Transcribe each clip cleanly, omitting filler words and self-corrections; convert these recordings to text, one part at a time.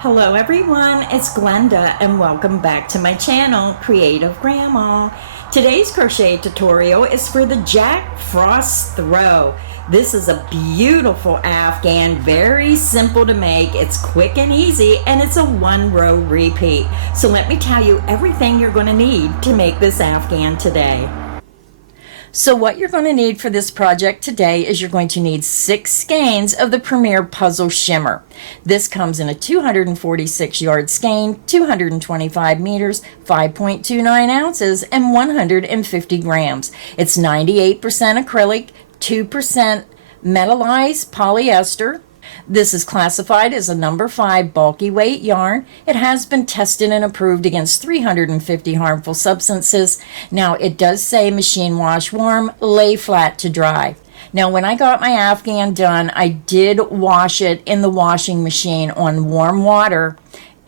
Hello everyone, it's Glenda and welcome back to my channel, Creative Grandma. Today's crochet tutorial is for the Jack Frost Throw. This is a beautiful Afghan, very simple to make. It's quick and easy and it's a one row repeat. So let me tell you everything you're going to need to make this Afghan today. So what you're going to need for this project today is you're going to need 6 skeins of the Premier Puzzle Shimmer. This comes in a 246 yard skein, 225 meters, 5.29 ounces, and 150 grams. It's 98% acrylic, 2% metallized polyester. This is classified as a number 5 bulky weight yarn. It has been tested and approved against 350 harmful substances. Now it does say machine wash warm, lay flat to dry. Now when I got my Afghan done, I did wash it in the washing machine on warm water.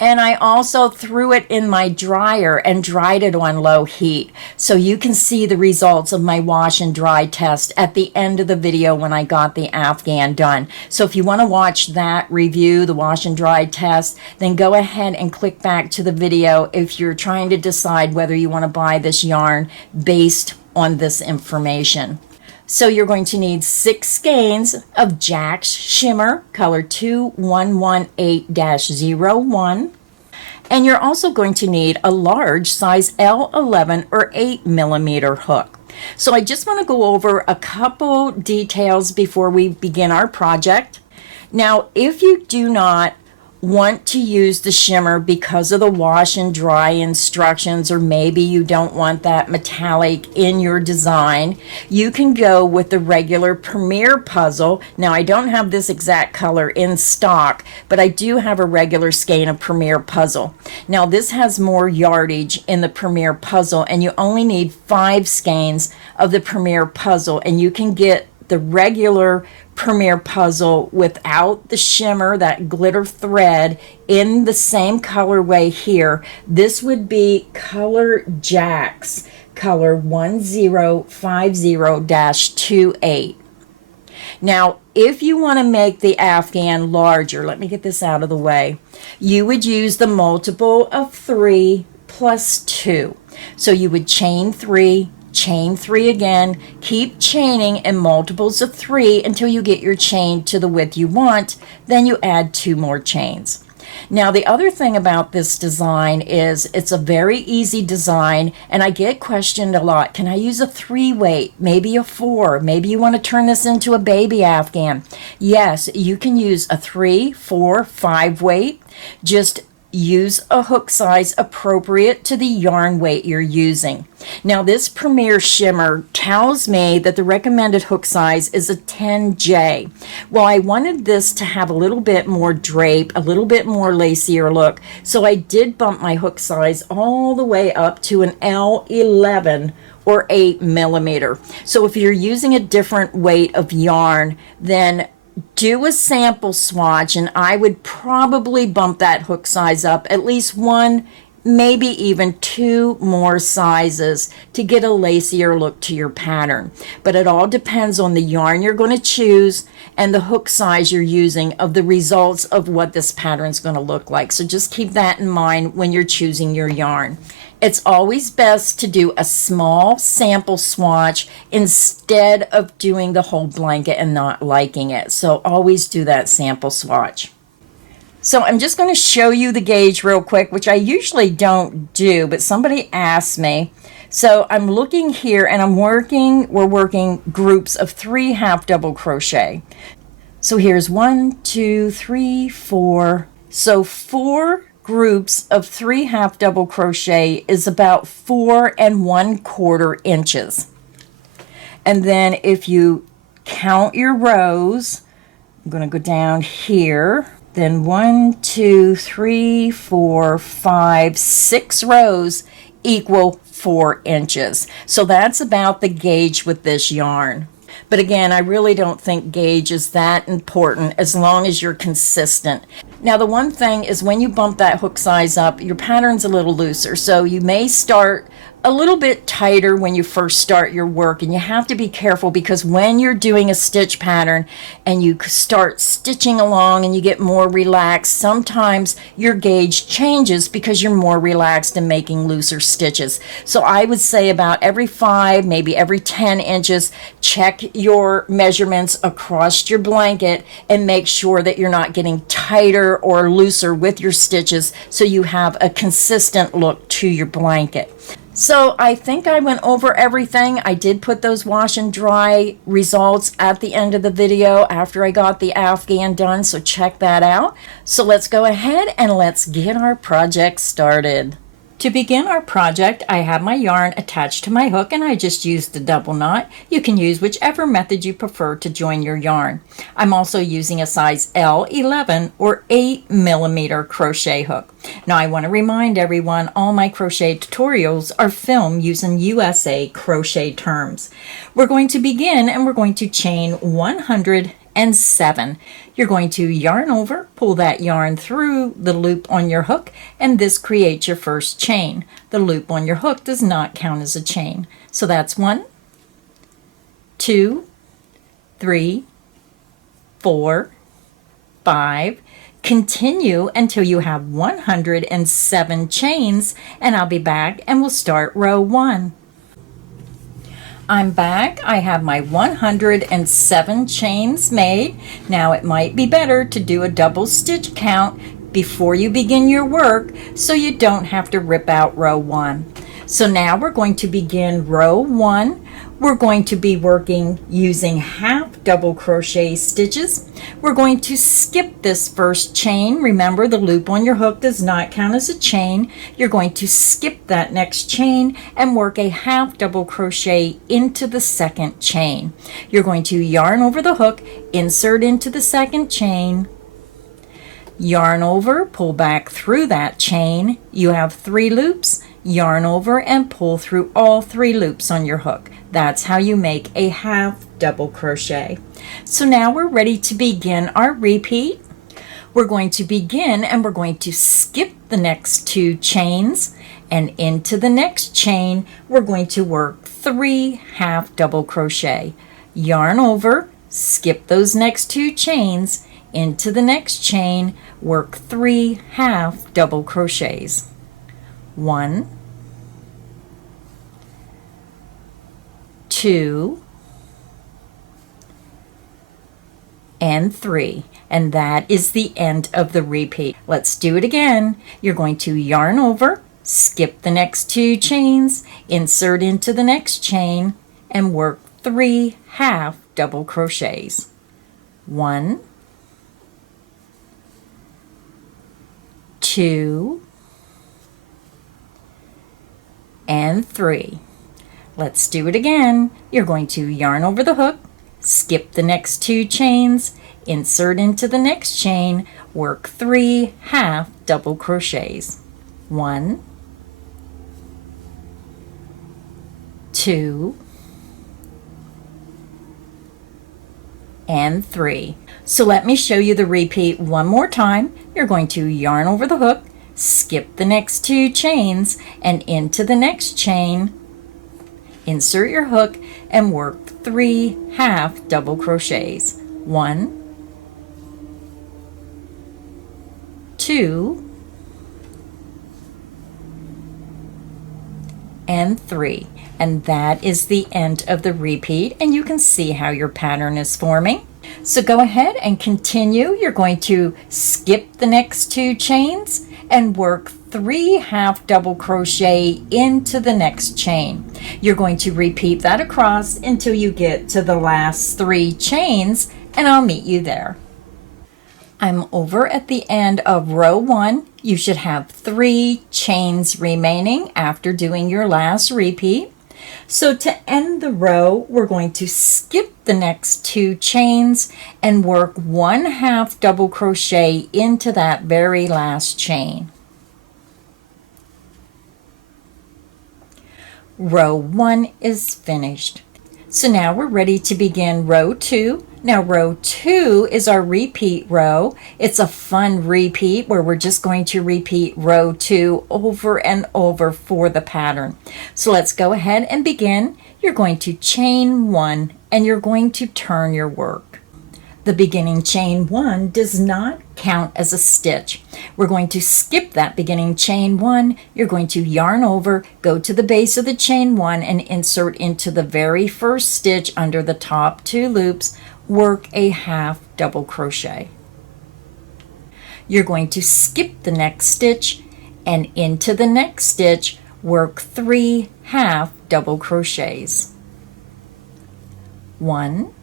And I also threw it in my dryer and dried it on low heat. So you can see the results of my wash and dry test at the end of the video when I got the Afghan done. So if you want to watch that review, the wash and dry test, then go ahead and click back to the video if you're trying to decide whether you want to buy this yarn based on this information. So you're going to need 6 skeins of Jacks Shimmer, color 2118-01. And you're also going to need a large size L11 or 8 millimeter hook. So I just want to go over a couple details before we begin our project. Now, if you do not want to use the shimmer because of the wash and dry instructions, or maybe you don't want that metallic in your design, you can go with the regular Premier Puzzle. Now I don't have this exact color in stock, but I do have a regular skein of Premier Puzzle. Now this has more yardage in the Premier Puzzle, and you only need 5 skeins of the Premier Puzzle, and you can get the regular Premier Puzzle without the shimmer, that glitter thread, in the same colorway here. This would be color Jacks, color 1050-28. Now, if you want to make the Afghan larger, let me get this out of the way, you would use the multiple of 3 plus 2. So you would chain 3, chain 3 again, keep chaining in multiples of 3 until you get your chain to the width you want, then you add 2 more chains. Now the other thing about this design is it's a very easy design, and I get questioned a lot, can I use a 3 weight, maybe a 4, maybe you want to turn this into a baby Afghan? Yes, you can use a 3, 4, 5 weight. Just use a hook size appropriate to the yarn weight you're using. Now this Premier Shimmer tells me that the recommended hook size is a 10J. Well, I wanted this to have a little bit more drape, a little bit more lacier look, so I did bump my hook size all the way up to an L11 or 8 millimeter. So if you're using a different weight of yarn, then do a sample swatch, and I would probably bump that hook size up at least 1, maybe even 2 more sizes to get a lacier look to your pattern. But it all depends on the yarn you're going to choose and the hook size you're using of the results of what this pattern is going to look like. So just keep that in mind when you're choosing your yarn. It's always best to do a small sample swatch instead of doing the whole blanket and not liking it. So always do that sample swatch. So I'm just going to show you the gauge real quick, which I usually don't do, but somebody asked me. So I'm looking here and we're working groups of 3 half double crochet. So here's 1, 2, 3, 4. So 4 groups of 3 half double crochet is about 4 1/4 inches. And then if you count your rows, I'm going to go down here, then 1, 2, 3, 4, 5, 6 rows equal 4 inches. So that's about the gauge with this yarn. But again, I really don't think gauge is that important as long as you're consistent. Now the one thing is when you bump that hook size up, your pattern's a little looser. So you may start a little bit tighter when you first start your work, and you have to be careful because when you're doing a stitch pattern and you start stitching along and you get more relaxed, sometimes your gauge changes because you're more relaxed and making looser stitches. So I would say about every 5, maybe every 10 inches, check your measurements across your blanket and make sure that you're not getting tighter or looser with your stitches so you have a consistent look to your blanket. So I think I went over everything. I did put those wash and dry results at the end of the video after I got the Afghan done, so check that out. So let's go ahead and let's get our project started. To begin our project, I have my yarn attached to my hook and I just used the double knot. You can use whichever method you prefer to join your yarn. I'm also using a size L11 or 8mm crochet hook. Now I want to remind everyone all my crochet tutorials are filmed using USA crochet terms. We're going to begin and we're going to chain 107. You're going to yarn over, pull that yarn through the loop on your hook, and this creates your first chain. The loop on your hook does not count as a chain. So that's 1, 2, 3, 4, 5. Continue until you have 107 chains, and I'll be back and we'll start row 1. I'm back. I have my 107 chains made. Now it might be better to do a double stitch count before you begin your work so you don't have to rip out row 1. So now we're going to begin row 1. We're going to be working using half double crochet stitches. We're going to skip this first chain. Remember, the loop on your hook does not count as a chain. You're going to skip that next chain and work a half double crochet into the second chain. You're going to yarn over the hook, insert into the second chain, yarn over, pull back through that chain. You have 3 loops. Yarn over and pull through all 3 loops on your hook. That's how you make a half double crochet. So now we're ready to begin our repeat. We're going to begin and we're going to skip the next 2 chains, and into the next chain we're going to work 3 half double crochet. Yarn over, skip those next 2 chains, into the next chain, work 3 half double crochets. 1, 2, and 3. And that is the end of the repeat. Let's do it again. You're going to yarn over, skip the next 2 chains, insert into the next chain, and work 3 half double crochets. 1, 2, and 3. Let's do it again. You're going to yarn over the hook, skip the next 2 chains, insert into the next chain, work 3 half double crochets. 1, 2, and 3. So let me show you the repeat one more time. You're going to yarn over the hook, skip the next 2 chains, and into the next chain, insert your hook, and work 3 half double crochets. 1, 2, and 3. And that is the end of the repeat, and you can see how your pattern is forming. So go ahead and continue. You're going to skip the next 2 chains and work 3 half double crochet into the next chain. You're going to repeat that across until you get to the last 3 chains, and I'll meet you there. I'm over at the end of row 1. You should have 3 chains remaining after doing your last repeat. So to end the row, we're going to skip the next 2 chains and work 1 half double crochet into that very last chain. Row 1 is finished. So now we're ready to begin row 2. Now row 2 is our repeat row. It's a fun repeat where we're just going to repeat row 2 over and over for the pattern. So let's go ahead and begin. You're going to chain 1 and you're going to turn your work. The beginning chain 1 does not count as a stitch. We're going to skip that beginning chain 1. You're going to yarn over, go to the base of the chain 1 and insert into the very first stitch under the top 2 loops, work a half double crochet. You're going to skip the next stitch and into the next stitch, work 3 half double crochets. 1,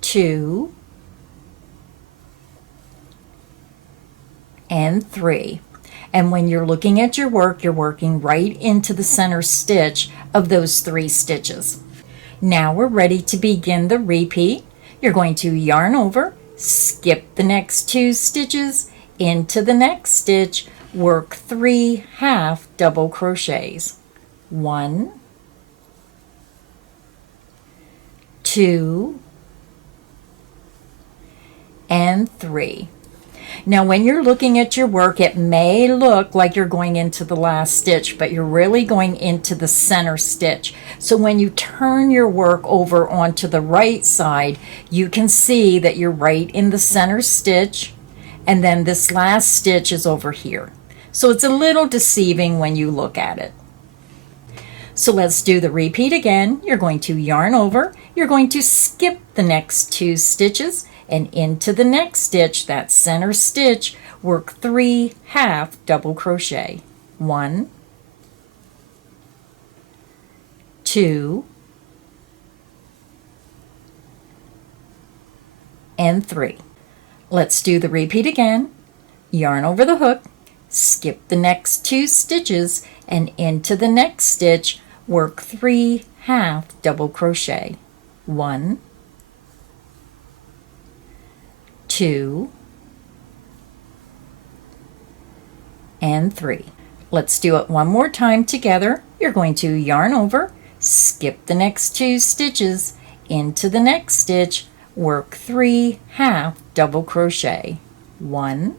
2, and 3. And when you're looking at your work, you're working right into the center stitch of those 3 stitches. Now we're ready to begin the repeat. You're going to yarn over, skip the next 2 stitches, into the next stitch, work 3 half double crochets. 1, 2, and 3. Now when you're looking at your work, it may look like you're going into the last stitch, but you're really going into the center stitch. So when you turn your work over onto the right side, you can see that you're right in the center stitch, and then this last stitch is over here. So it's a little deceiving when you look at it. So let's do the repeat again. You're going to yarn over, you're going to skip the next 2 stitches, and into the next stitch, that center stitch, work 3 half double crochet. 1, 2, and 3. Let's do the repeat again. Yarn over the hook, skip the next 2 stitches, and into the next stitch, work 3 half double crochet. 1, 2, and 3. Let's do it one more time together. You're going to yarn over, skip the next 2 stitches, into the next stitch, work 3 half double crochet. 1,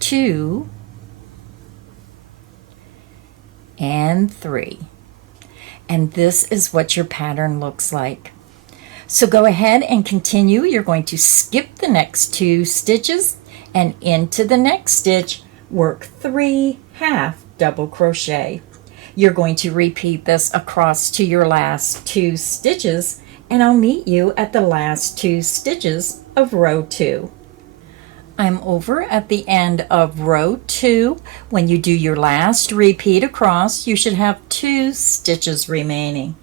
2, and 3. And this is what your pattern looks like. So go ahead and continue. You're going to skip the next 2 stitches and into the next stitch, work 3 half double crochet. You're going to repeat this across to your last 2 stitches, and I'll meet you at the last 2 stitches of row 2. I'm over at the end of row 2. When you do your last repeat across, you should have 2 stitches remaining.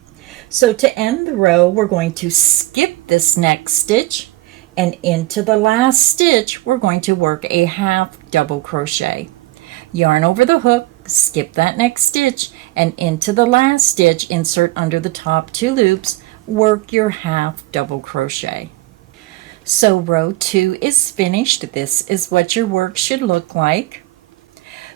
So to end the row, we're going to skip this next stitch, and into the last stitch, we're going to work a half double crochet. Yarn over the hook, skip that next stitch, and into the last stitch, insert under the top 2 loops, work your half double crochet. So row 2 is finished. This is what your work should look like.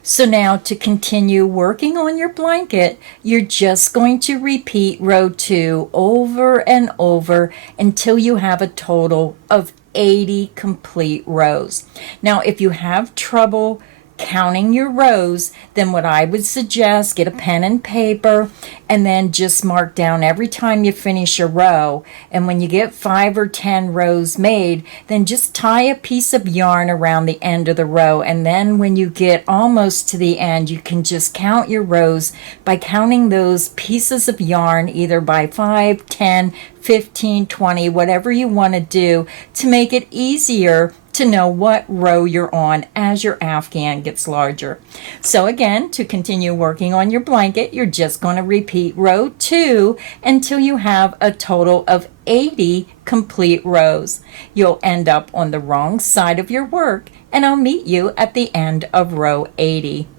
So now to continue working on your blanket, you're just going to repeat row 2 over and over until you have a total of 80 complete rows. Now, if you have trouble counting your rows, then what I would suggest, get a pen and paper and then just mark down every time you finish a row. And when you get 5 or 10 rows made, then just tie a piece of yarn around the end of the row, and then when you get almost to the end, you can just count your rows by counting those pieces of yarn either by 5, 10, 15, 20, whatever you want to do to make it easier to know what row you're on as your Afghan gets larger. So again, to continue working on your blanket, you're just going to repeat row 2 until you have a total of 80 complete rows. You'll end up on the wrong side of your work, and I'll meet you at the end of row 80.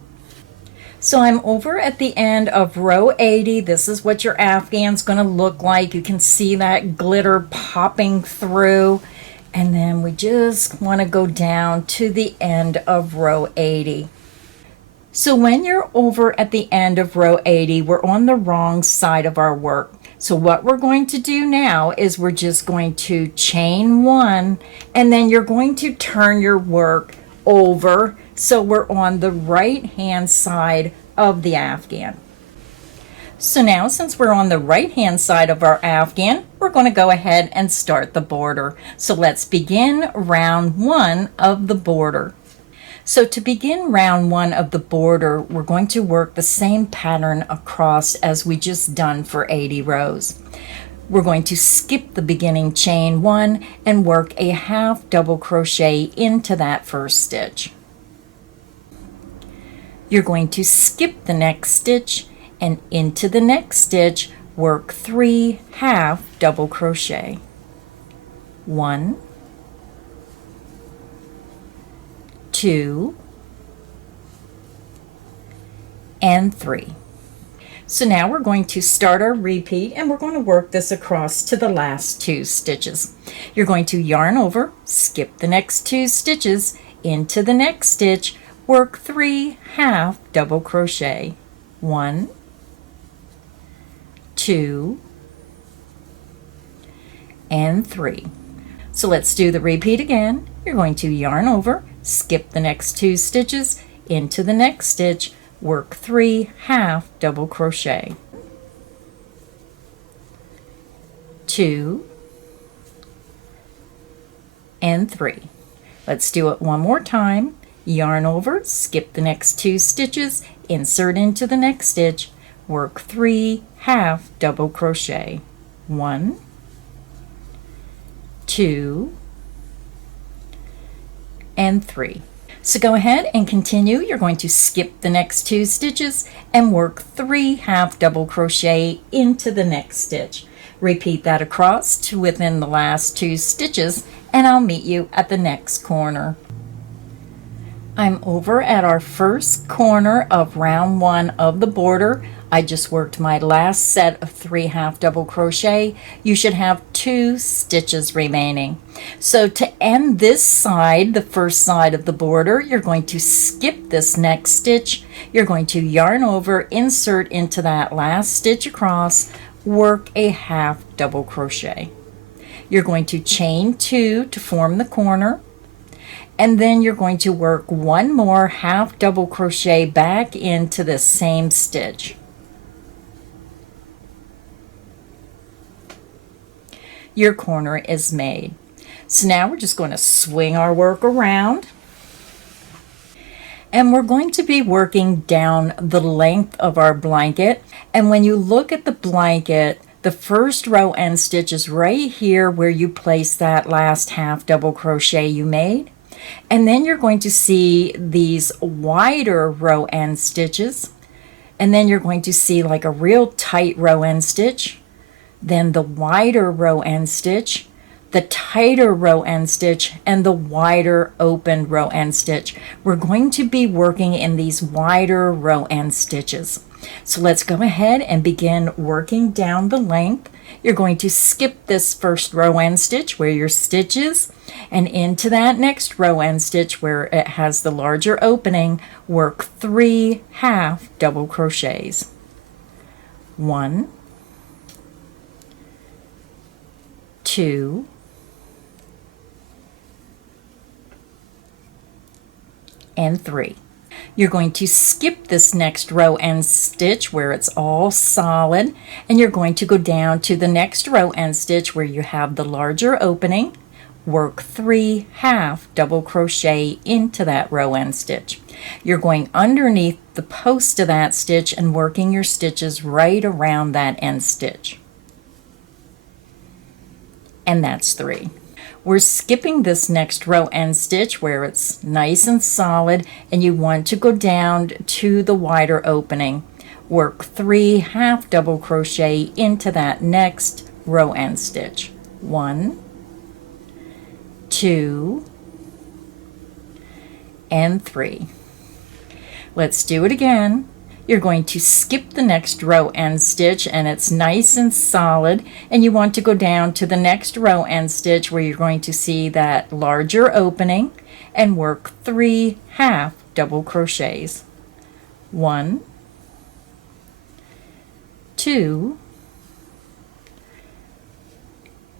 So I'm over at the end of row 80. This is what your Afghan's going to look like. You can see that glitter popping through. And then we just want to go down to the end of row 80. So when you're over at the end of row 80, we're on the wrong side of our work. So what we're going to do now is we're just going to chain one, and then you're going to turn your work over so we're on the right hand side of the Afghan. So now, since we're on the right hand side of our Afghan, we're going to go ahead and start the border. So let's begin round one of the border. So to begin round one of the border, we're going to work the same pattern across as we just done for 80 rows. We're going to skip the beginning chain one and work a half double crochet into that first stitch. You're going to skip the next stitch and into the next stitch work 3 half double crochet. 1, 2, and 3. So now we're going to start our repeat, and we're going to work this across to the last 2 stitches. You're going to yarn over, skip the next 2 stitches, into the next stitch, work 3 half double crochet. 1, 2, and 3. So let's do the repeat again. You're going to yarn over, skip the next 2 stitches, into the next stitch, work 3 half double crochet. 2, and 3. Let's do it one more time. Yarn over, skip the next 2 stitches, insert into the next stitch, work 3 half double crochet. 1, 2, and 3. So go ahead and continue. You're going to skip the next 2 stitches and work 3 half double crochet into the next stitch. Repeat that across to within the last 2 stitches, and I'll meet you at the next corner. I'm over at our first corner of round one of the border. I just worked my last set of 3 half double crochet. You should have 2 stitches remaining. So to end this side, the first side of the border, you're going to skip this next stitch. You're going to yarn over, insert into that last stitch across, work a half double crochet. You're going to chain 2 to form the corner, and then you're going to work one more half double crochet back into the same stitch. Your corner is made. So now we're just going to swing our work around, and we're going to be working down the length of our blanket. And when you look at the blanket, the first row end stitch is right here where you place that last half double crochet you made. And then you're going to see these wider row end stitches, and then you're going to see like a real tight row end stitch, then the wider row end stitch, the tighter row end stitch, and the wider open row end stitch. We're going to be working in these wider row end stitches. So let's go ahead and begin working down the length. You're going to skip this first row end stitch where your stitch is, and into that next row end stitch where it has the larger opening, work 3 half double crochets. 1, 2, and 3. You're going to skip this next row end stitch where it's all solid, and you're going to go down to the next row end stitch where you have the larger opening, work 3 half double crochet into that row end stitch. You're going underneath the post of that stitch and working your stitches right around that end stitch. And that's 3. We're skipping this next row end stitch where it's nice and solid, and you want to go down to the wider opening. Work 3 half double crochet into that next row end stitch. 1, 2, and 3. Let's do it again. You're going to skip the next row end stitch, and it's nice and solid, and you want to go down to the next row end stitch where you're going to see that larger opening and work 3 half double crochets. 1, 2,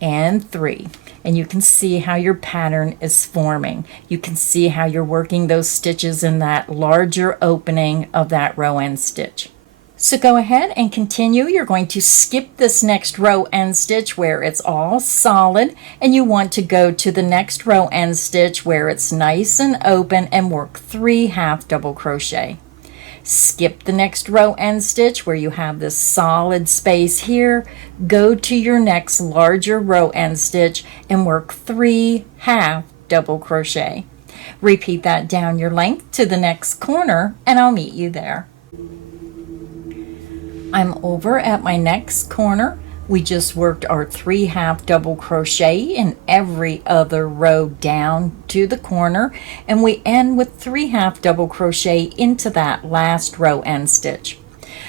and 3. And you can see how your pattern is forming. You can see how you're working those stitches in that larger opening of that row end stitch. So go ahead and continue. You're going to skip this next row end stitch where it's all solid, and you want to go to the next row end stitch where it's nice and open and work 3 half double crochet. Skip the next row end stitch where you have this solid space here. Go to your next larger row end stitch and work 3 half double crochet. Repeat that down your length to the next corner, and I'll meet you there. I'm over at my next corner. We just worked our 3 half double crochet in every other row down to the corner, and we end with 3 half double crochet into that last row end stitch.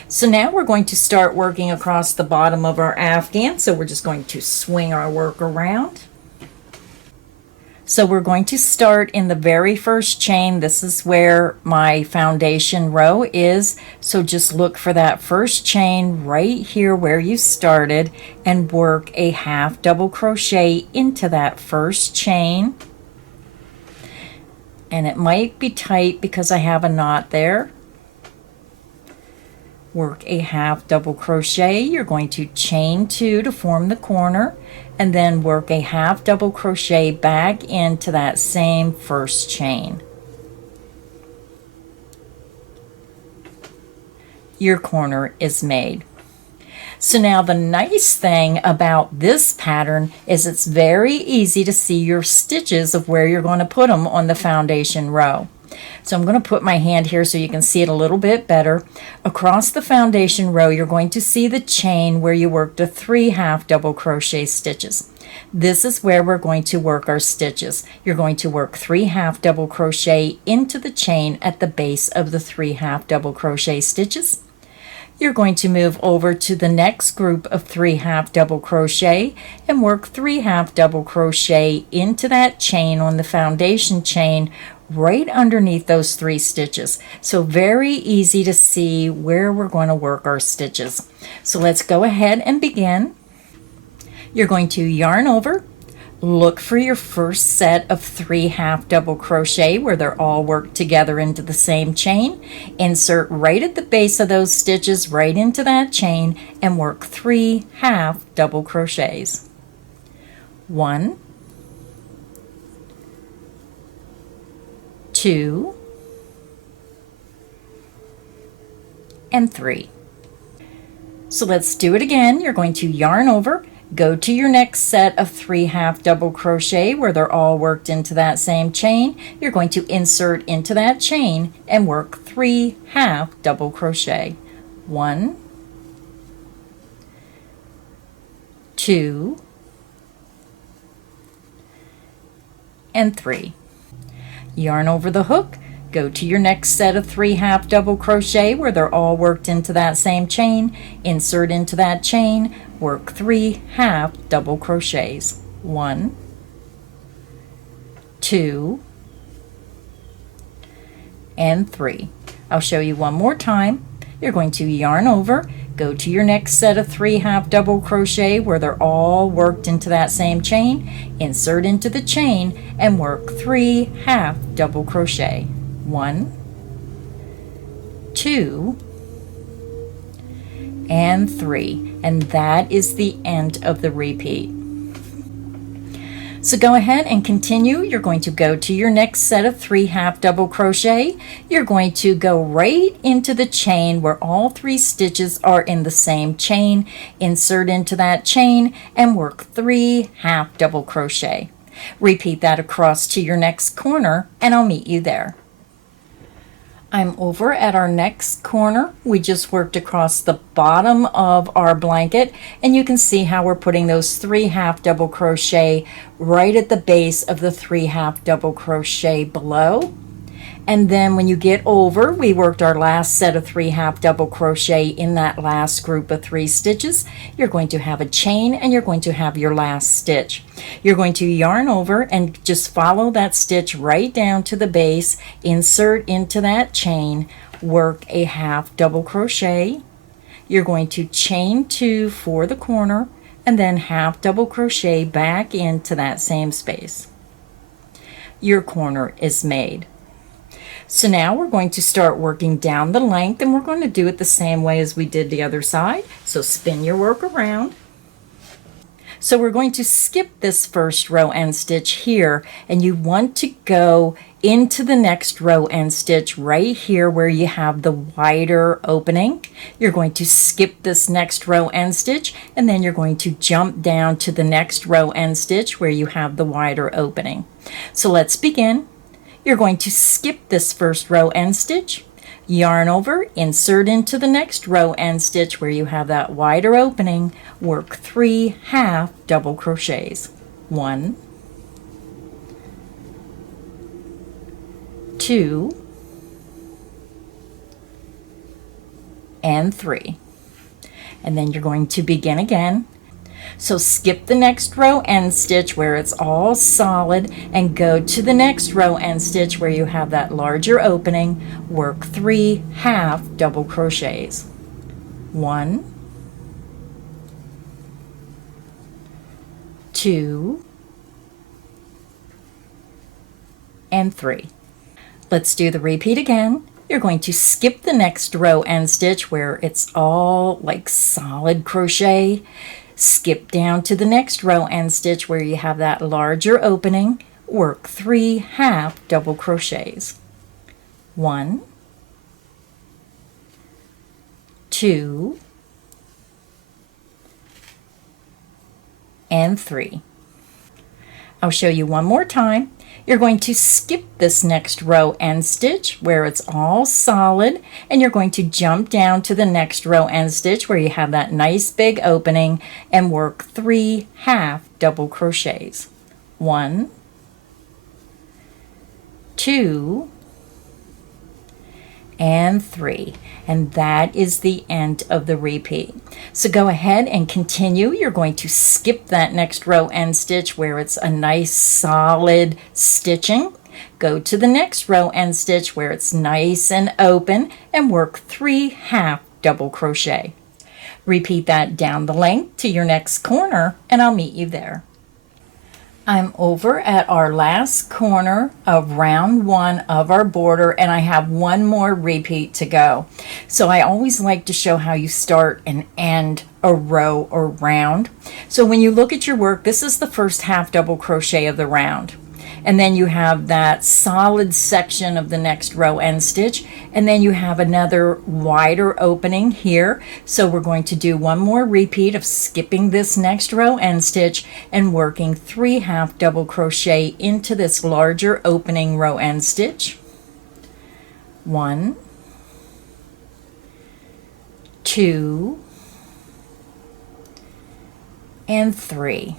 So now we're going to start working across the bottom of our Afghan. So we're just going to swing our work around. So we're going to start in the very first chain. This is where my foundation row is. So just look for that first chain right here where you started and work a half double crochet into that first chain. And it might be tight because I have a knot there. Work a half double crochet. You're going to chain 2 to form the corner, and then work a half double crochet back into that same first chain. Your corner is made. So now the nice thing about this pattern is it's very easy to see your stitches of where you're going to put them on the foundation row. So I'm going to put my hand here so you can see it a little bit better. Across the foundation row, you're going to see the chain where you worked a 3 half double crochet stitches. This is where we're going to work our stitches. You're going to work 3 half double crochet into the chain at the base of the 3 half double crochet stitches. You're going to move over to the next group of 3 half double crochet and work 3 half double crochet into that chain on the foundation chain right underneath those 3 stitches. So very easy to see where we're going to work our stitches. So let's go ahead and begin. You're going to yarn over, look for your first set of 3 half double crochet where they're all worked together into the same chain. Insert right at the base of those stitches right into that chain and work 3 half double crochets. 1, 2, and 3. So let's do it again. You're going to yarn over, go to your next set of 3 half double crochet where they're all worked into that same chain. You're going to insert into that chain and work 3 half double crochet. 1, 2, and 3. Yarn over the hook, go to your next set of 3 half double crochet where they're all worked into that same chain, insert into that chain, work 3 half double crochets. 1, 2, and 3. I'll show you one more time. You're going to yarn over, go to your next set of 3 half double crochet where they're all worked into that same chain, insert into the chain and work 3 half double crochet. 1, 2, and 3. And that is the end of the repeat. So go ahead and continue. You're going to go to your next set of 3 half double crochet. You're going to go right into the chain where all 3 stitches are in the same chain, insert into that chain and work 3 half double crochet. Repeat that across to your next corner and I'll meet you there. I'm over at our next corner. We just worked across the bottom of our blanket and you can see how we're putting those 3 half double crochet right at the base of the 3 half double crochet below. And then when you get over, we worked our last set of 3 half double crochet in that last group of 3 stitches. You're going to have a chain and you're going to have your last stitch. You're going to yarn over and just follow that stitch right down to the base, insert into that chain, work a half double crochet. You're going to chain 2 for the corner and then half double crochet back into that same space. Your corner is made. So now we're going to start working down the length, and we're going to do it the same way as we did the other side. So spin your work around. So we're going to skip this first row end stitch here, and you want to go into the next row end stitch right here where you have the wider opening. You're going to skip this next row end stitch, and then you're going to jump down to the next row end stitch where you have the wider opening. So let's begin. You're going to skip this first row end stitch, yarn over, insert into the next row end stitch where you have that wider opening, work 3 half double crochets. 1, 2, and 3. And then you're going to begin again. So skip the next row end stitch where it's all solid and go to the next row end stitch where you have that larger opening, work 3 half double crochets. 1, 2, and 3. Let's do the repeat again. You're going to skip the next row end stitch where it's all like solid crochet. Skip down to the next row end stitch where you have that larger opening, work 3 half double crochets. 1, 2, and 3. I'll show you one more time. You're going to skip this next row end stitch where it's all solid, and you're going to jump down to the next row end stitch where you have that nice big opening and work 3 half double crochets. 1, 2, and 3. And that is the end of the repeat. So go ahead and continue. You're going to skip that next row end stitch where it's a nice solid stitching. Go to the next row end stitch where it's nice and open and work 3 half double crochet. Repeat that down the length to your next corner, and I'll meet you there. I'm over at our last corner of round 1 of our border, and I have one more repeat to go. So I always like to show how you start and end a row or round. So when you look at your work, this is the first half double crochet of the round. And then you have that solid section of the next row end stitch, and then you have another wider opening here. So we're going to do one more repeat of skipping this next row end stitch and working 3 half double crochet into this larger opening row end stitch. 1, 2, and 3.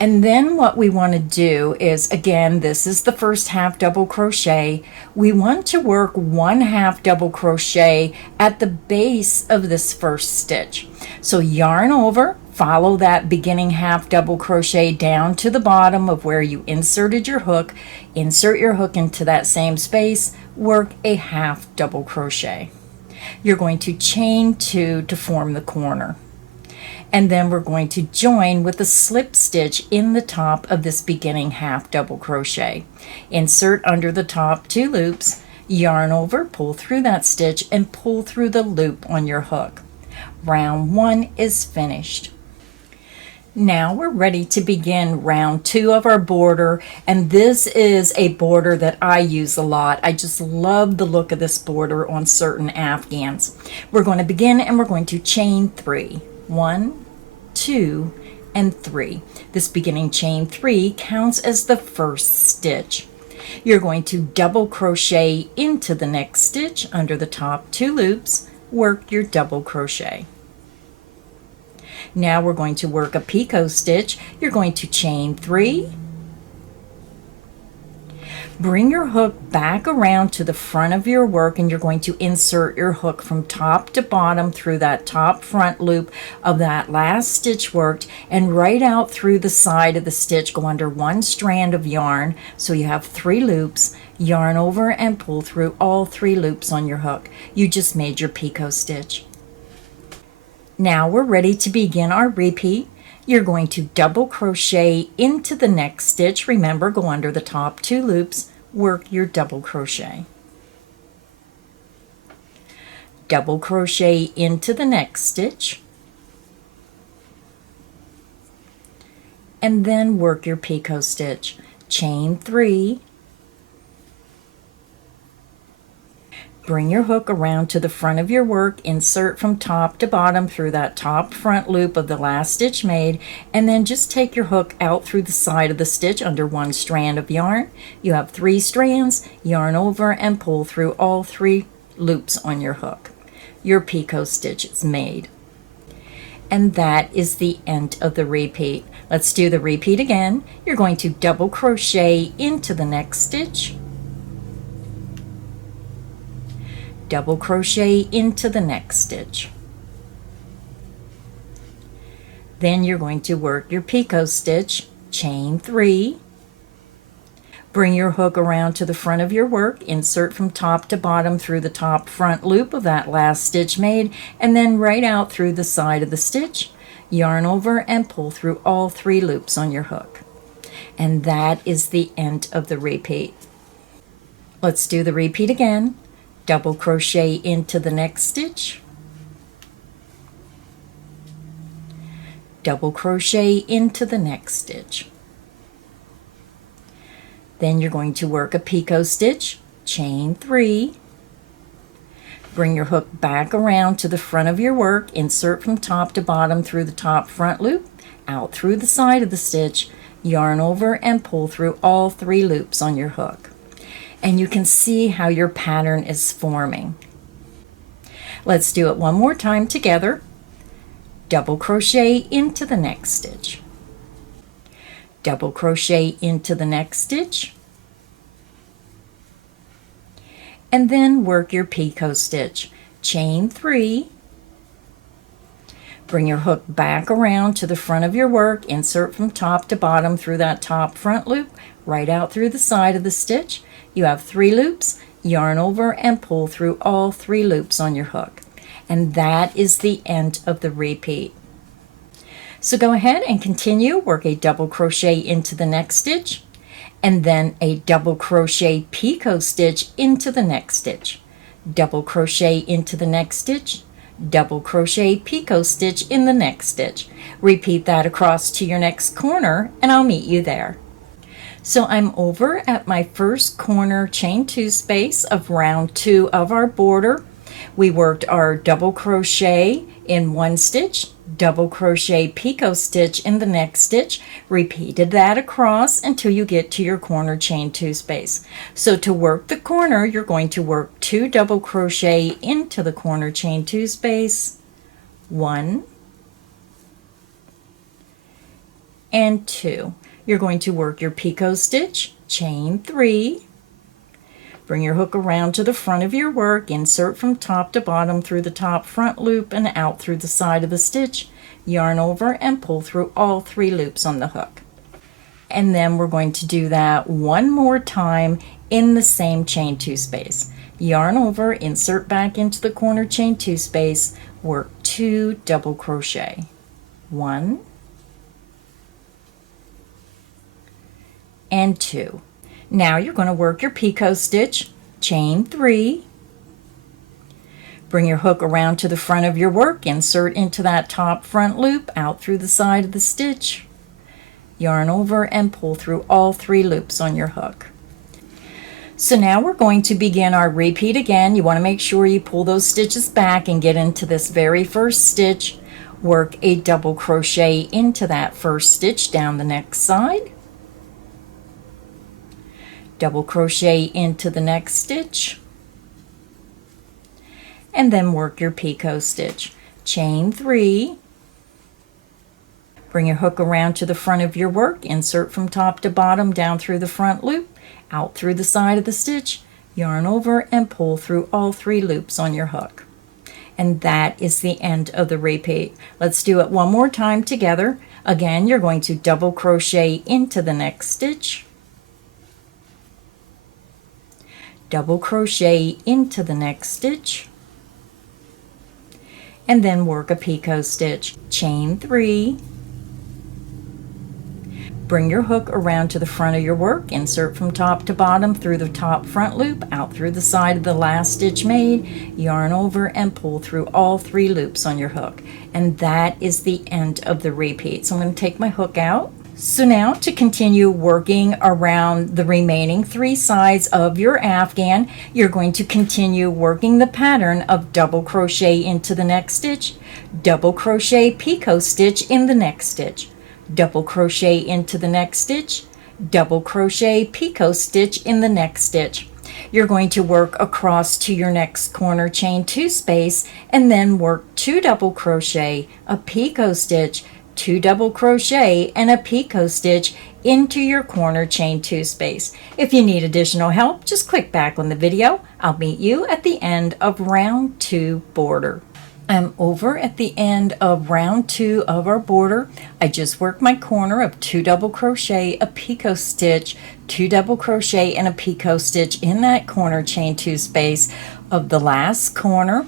And then what we want to do is, again, this is the first half double crochet. We want to work 1 half double crochet at the base of this first stitch. So yarn over, follow that beginning half double crochet down to the bottom of where you inserted your hook. Insert your hook into that same space, work a half double crochet. You're going to chain 2 to form the corner. And then we're going to join with a slip stitch in the top of this beginning half double crochet. Insert under the top 2 loops, yarn over, pull through that stitch, and pull through the loop on your hook. Round 1 is finished. Now we're ready to begin round 2 of our border, and this is a border that I use a lot. I just love the look of this border on certain Afghans. We're going to begin, and we're going to chain 3. 1, 2, and 3. This beginning chain 3 counts as the first stitch. You're going to double crochet into the next stitch under the top 2 loops, work your double crochet. Now we're going to work a picot stitch. You're going to chain 3, Bring your hook back around to the front of your work, and you're going to insert your hook from top to bottom through that top front loop of that last stitch worked, and right out through the side of the stitch. Go under one strand of yarn, so you have 3 loops, yarn over and pull through all 3 loops on your hook. You just made your picot stitch. Now we're ready to begin our repeat. You're going to double crochet into the next stitch. Remember, go under the top 2 loops, work your double crochet. Double crochet into the next stitch, and then work your picot stitch. Chain 3, bring your hook around to the front of your work, insert from top to bottom through that top front loop of the last stitch made, and then just take your hook out through the side of the stitch under one strand of yarn. You have 3 strands, yarn over and pull through all 3 loops on your hook. Your picot stitch is made. And that is the end of the repeat. Let's do the repeat again. You're going to double crochet into the next stitch, double crochet into the next stitch. Then you're going to work your picot stitch, chain 3, bring your hook around to the front of your work, insert from top to bottom through the top front loop of that last stitch made, and then right out through the side of the stitch, yarn over and pull through all 3 loops on your hook. And that is the end of the repeat. Let's do the repeat again. Double crochet into the next stitch, double crochet into the next stitch. Then you're going to work a picot stitch, chain 3, bring your hook back around to the front of your work, insert from top to bottom through the top front loop, out through the side of the stitch, yarn over and pull through all 3 loops on your hook. And you can see how your pattern is forming. Let's do it one more time together. Double crochet into the next stitch, double crochet into the next stitch, and then work your picot stitch, chain 3, bring your hook back around to the front of your work, insert from top to bottom through that top front loop, right out through the side of the stitch. You have 3 loops, yarn over and pull through all 3 loops on your hook. And that is the end of the repeat. So go ahead and continue, work a double crochet into the next stitch, and then a double crochet picot stitch into the next stitch, double crochet into the next stitch, double crochet picot stitch in the next stitch. Repeat that across to your next corner, and I'll meet you there. So I'm over at my first corner chain 2 space of round 2 of our border. We worked our double crochet in one stitch, double crochet picot stitch in the next stitch, repeated that across until you get to your corner chain 2 space. So to work the corner, you're going to work 2 double crochet into the corner chain 2 space, 1 and 2. You're going to work your picot stitch, chain 3, bring your hook around to the front of your work, insert from top to bottom through the top front loop and out through the side of the stitch, yarn over and pull through all 3 loops on the hook. And then we're going to do that one more time in the same chain 2 space. Yarn over, insert back into the corner chain 2 space, work 2 double crochet, 1 and 2. Now you're going to work your picot stitch, chain 3, bring your hook around to the front of your work, insert into that top front loop, out through the side of the stitch, yarn over and pull through all 3 loops on your hook. So now we're going to begin our repeat again. You want to make sure you pull those stitches back and get into this very first stitch. Work a double crochet into that first stitch down the next side, double crochet into the next stitch, and then work your picot stitch, chain 3, bring your hook around to the front of your work, insert from top to bottom down through the front loop, out through the side of the stitch, yarn over and pull through all 3 loops on your hook. And that is the end of the repeat. Let's do it one more time together. Again, you're going to double crochet into the next stitch, double crochet into the next stitch, and then work a picot stitch. Chain 3, bring your hook around to the front of your work, insert from top to bottom through the top front loop, out through the side of the last stitch made, yarn over and pull through all 3 loops on your hook. And that is the end of the repeat. So I'm going to take my hook out. So now to continue working around the remaining 3 sides of your Afghan, you're going to continue working the pattern of double crochet into the next stitch, double crochet picot stitch in the next stitch, double crochet into the next stitch, double crochet picot stitch in the next stitch. You're going to work across to your next corner chain 2 space and then work 2 double crochet, a picot stitch, 2 double crochet and a picot stitch into your corner chain 2 space. If you need additional help, just click back on the video. I'll meet you at the end of round 2 border. I'm over at the end of round 2 of our border. I just worked my corner of 2 double crochet, a picot stitch, 2 double crochet and a picot stitch in that corner chain 2 space of the last corner.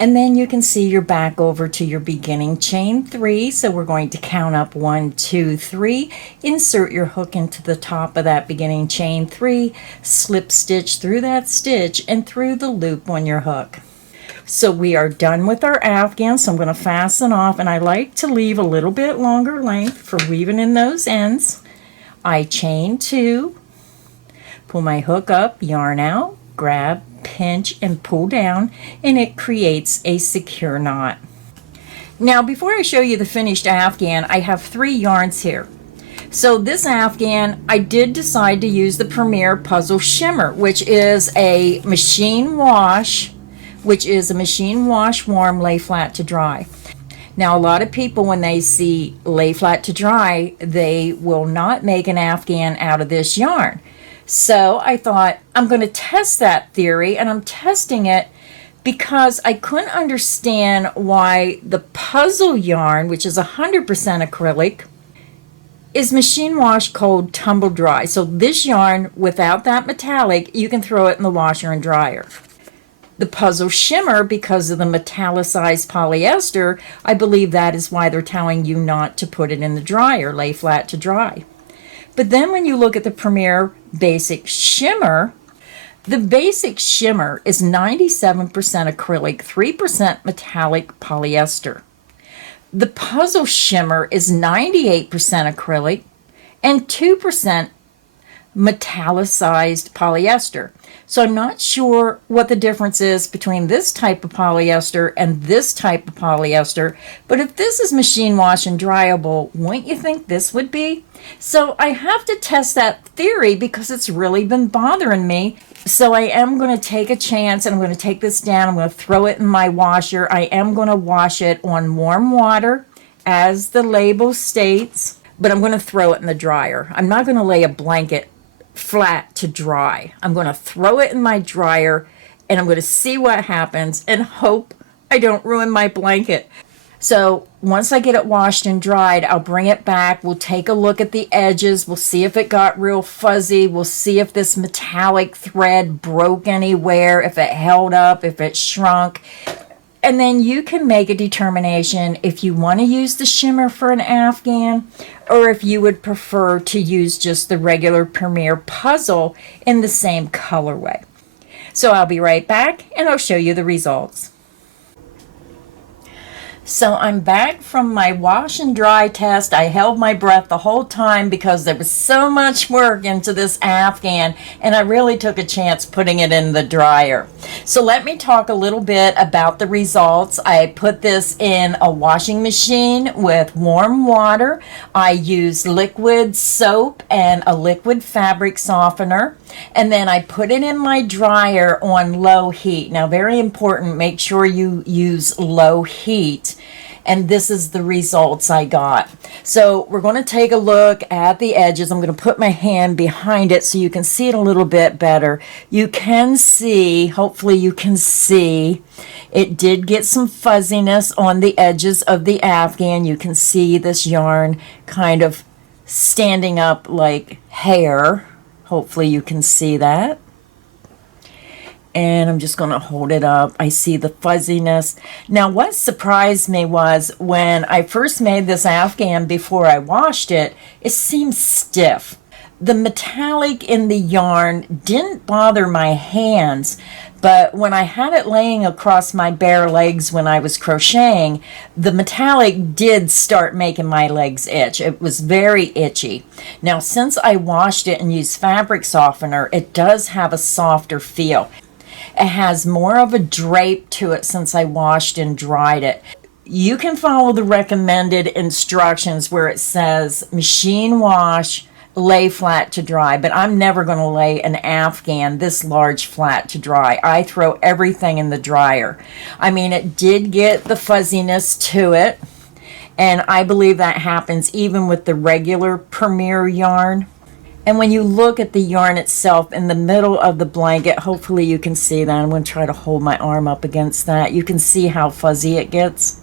And then you can see you're back over to your beginning chain 3. So we're going to count up 1, 2, 3. Insert your hook into the top of that beginning chain 3, slip stitch through that stitch and through the loop on your hook. So we are done with our Afghan, so I'm going to fasten off, and I like to leave a little bit longer length for weaving in those ends. I chain 2, pull my hook up, yarn out, grab, pinch, and pull down, and it creates a secure knot. Now before I show you the finished Afghan, I have 3 yarns here. So this Afghan, I did decide to use the Premier Puzzle Shimmer, which is a machine wash warm, lay flat to dry. Now a lot of people, when they see lay flat to dry, they will not make an Afghan out of this yarn. So I thought I'm going to test that theory, and I'm testing it because I couldn't understand why the puzzle yarn, which is 100% acrylic, is machine wash, cold, tumble dry. So this yarn, without that metallic, you can throw it in the washer and dryer. The Puzzle Shimmer, because of the metallicized polyester, I believe that is why they're telling you not to put it in the dryer, lay flat to dry. But then when you look at the Premier Basic Shimmer, the Basic Shimmer is 97% acrylic, 3% metallic polyester. The Puzzle Shimmer is 98% acrylic and 2% metallicized polyester. So I'm not sure what the difference is between this type of polyester and this type of polyester, but if this is machine wash and dryable, wouldn't you think this would be? So I have to test that theory because it's really been bothering me. So I am going to take a chance, and I'm going to take this down. I'm going to throw it in my washer. I am going to wash it on warm water, as the label states, but I'm going to throw it in the dryer. I'm not going to lay a blanket flat to dry. I'm going to throw it in my dryer, and I'm going to see what happens and hope I don't ruin my blanket. So once I get it washed and dried, I'll bring it back. We'll take a look at the edges. We'll see if it got real fuzzy. We'll see if this metallic thread broke anywhere, if it held up, if it shrunk. And then you can make a determination if you want to use the shimmer for an Afghan, or if you would prefer to use just the regular Premier Puzzle in the same colorway. So I'll be right back, and I'll show you the results. So I'm back from my wash and dry test. I held my breath the whole time because there was so much work into this Afghan, and I really took a chance putting it in the dryer. So let me talk a little bit about the results. I put this in a washing machine with warm water. I used liquid soap and a liquid fabric softener, and then I put it in my dryer on low heat. Now, very important, make sure you use low heat. and this is the results I got. So we're going to take a look at the edges. I'm going to put my hand behind it so you can see it a little bit better. You can see, hopefully you can see, it did get some fuzziness on the edges of the Afghan. You can see this yarn kind of standing up like hair. Hopefully you can see that. And I'm just going to hold it up. I see the fuzziness. Now, what surprised me was when I first made this Afghan before I washed it, it seemed stiff. The metallic in the yarn didn't bother my hands, but when I had it laying across my bare legs when I was crocheting, the metallic did start making my legs itch. It was very itchy. Now, since I washed it and used fabric softener, it does have a softer feel. It has more of a drape to it since I washed and dried it. You can follow the recommended instructions where it says machine wash, lay flat to dry, but I'm never going to lay an Afghan this large flat to dry. I throw everything in the dryer. I mean, it did get the fuzziness to it, and I believe that happens even with the regular Premier yarn. And when you look at the yarn itself in the middle of the blanket, hopefully you can see that. I'm going to try to hold my arm up against that. You can see how fuzzy it gets.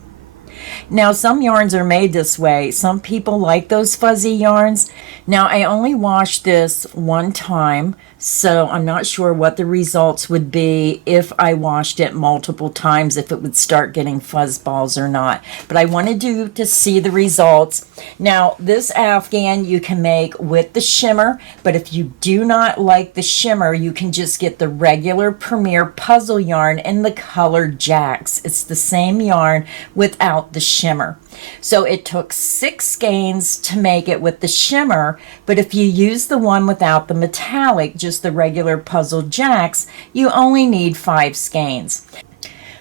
Now, some yarns are made this way. Some people like those fuzzy yarns. Now, I only washed this one time, so I'm not sure what the results would be if I washed it multiple times, if it would start getting fuzz balls or not. But I wanted you to see the results. Now, this Afghan you can make with the shimmer, but if you do not like the shimmer, you can just get the regular Premier Puzzle yarn in the color Jacks. It's the same yarn without the shimmer. So it took 6 skeins to make it with the shimmer, but if you use the one without the metallic, just the regular Puzzle Jacks, you only need 5 skeins.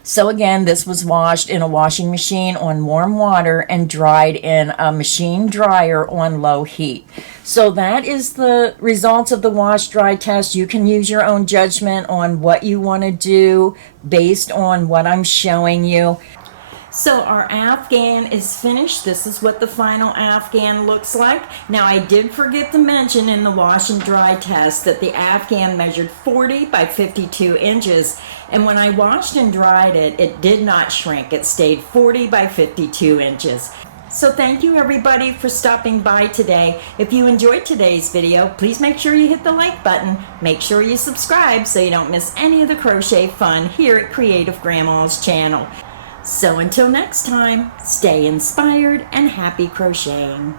So again, this was washed in a washing machine on warm water and dried in a machine dryer on low heat. So that is the results of the wash-dry test. You can use your own judgment on what you want to do based on what I'm showing you. So our Afghan is finished. This is what the final Afghan looks like. Now, I did forget to mention in the wash and dry test that the Afghan measured 40 by 52 inches. And when I washed and dried it, it did not shrink. It stayed 40 by 52 inches. So thank you everybody for stopping by today. If you enjoyed today's video, please make sure you hit the like button. Make sure you subscribe so you don't miss any of the crochet fun here at Creative Grandma's channel. So until next time, stay inspired and happy crocheting.